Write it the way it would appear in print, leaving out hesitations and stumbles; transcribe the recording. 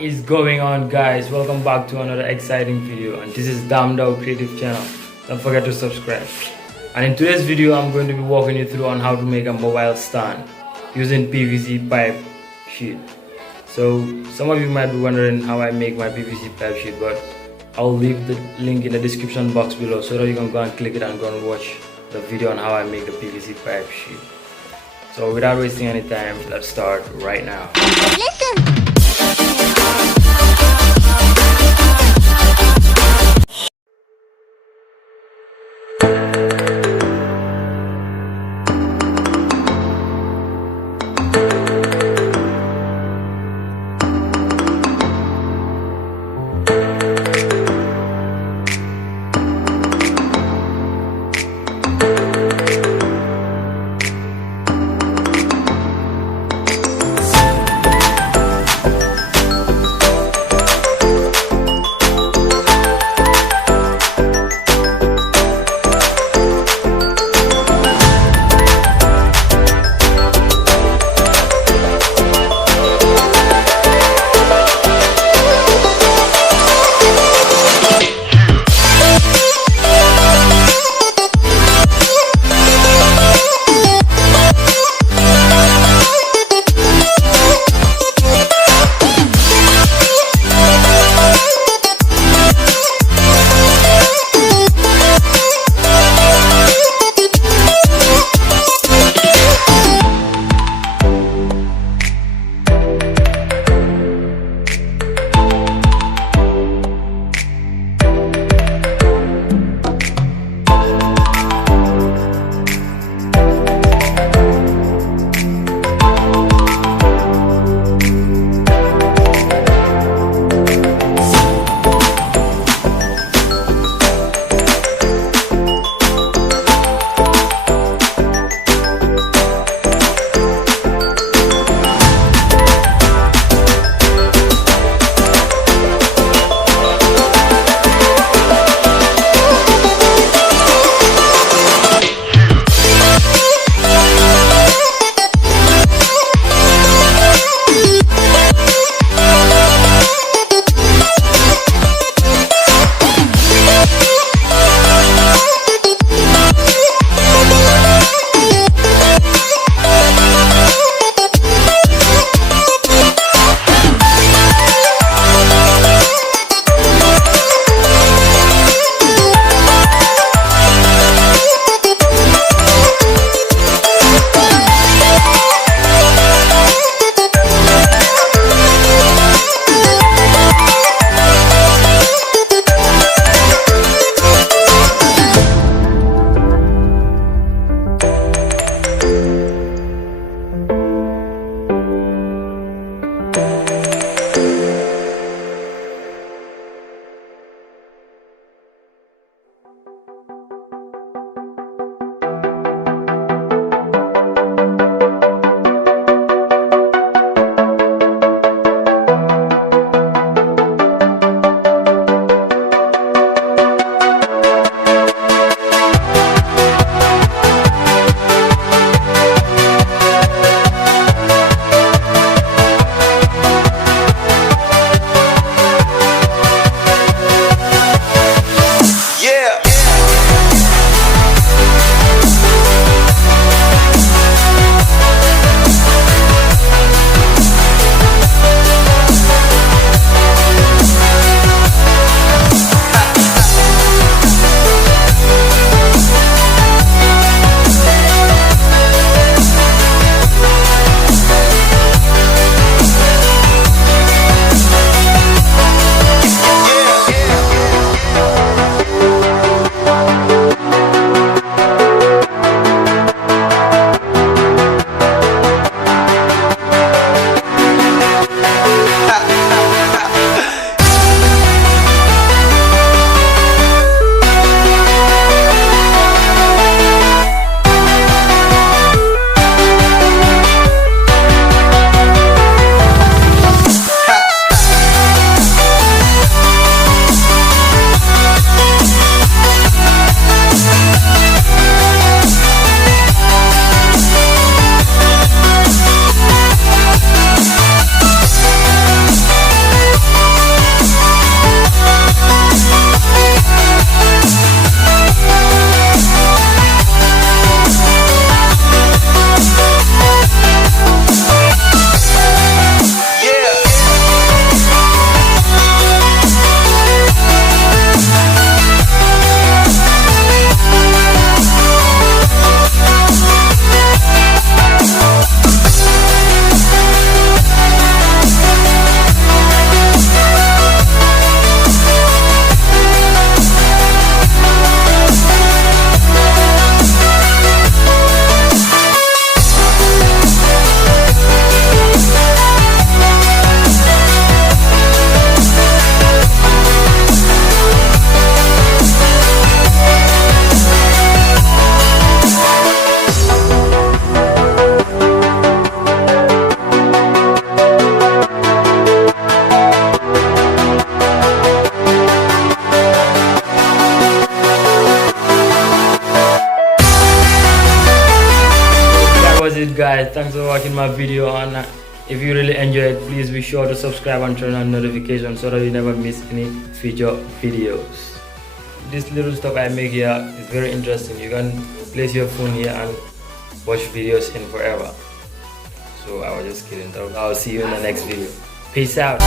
What is going on, guys? Welcome back to another exciting video, and this is Damdao Creative Channel. Don't forget to subscribe. And in today's video I'm going to be walking you through on how to make a mobile stand using PVC pipe sheet. So some of you might be wondering how I make my PVC pipe sheet, but I'll leave the link in the description box below so that you can go and click it and go and watch the video on how I make the PVC pipe sheet. So without wasting any time, let's start right now. guys, thanks for watching my video, and if you really enjoyed it, please be sure to subscribe and turn on notifications so that you never miss any future videos. This little stuff I make here is very interesting. You can place your phone here and watch videos in forever. So I was just kidding. I'll see you in the next video. Peace out.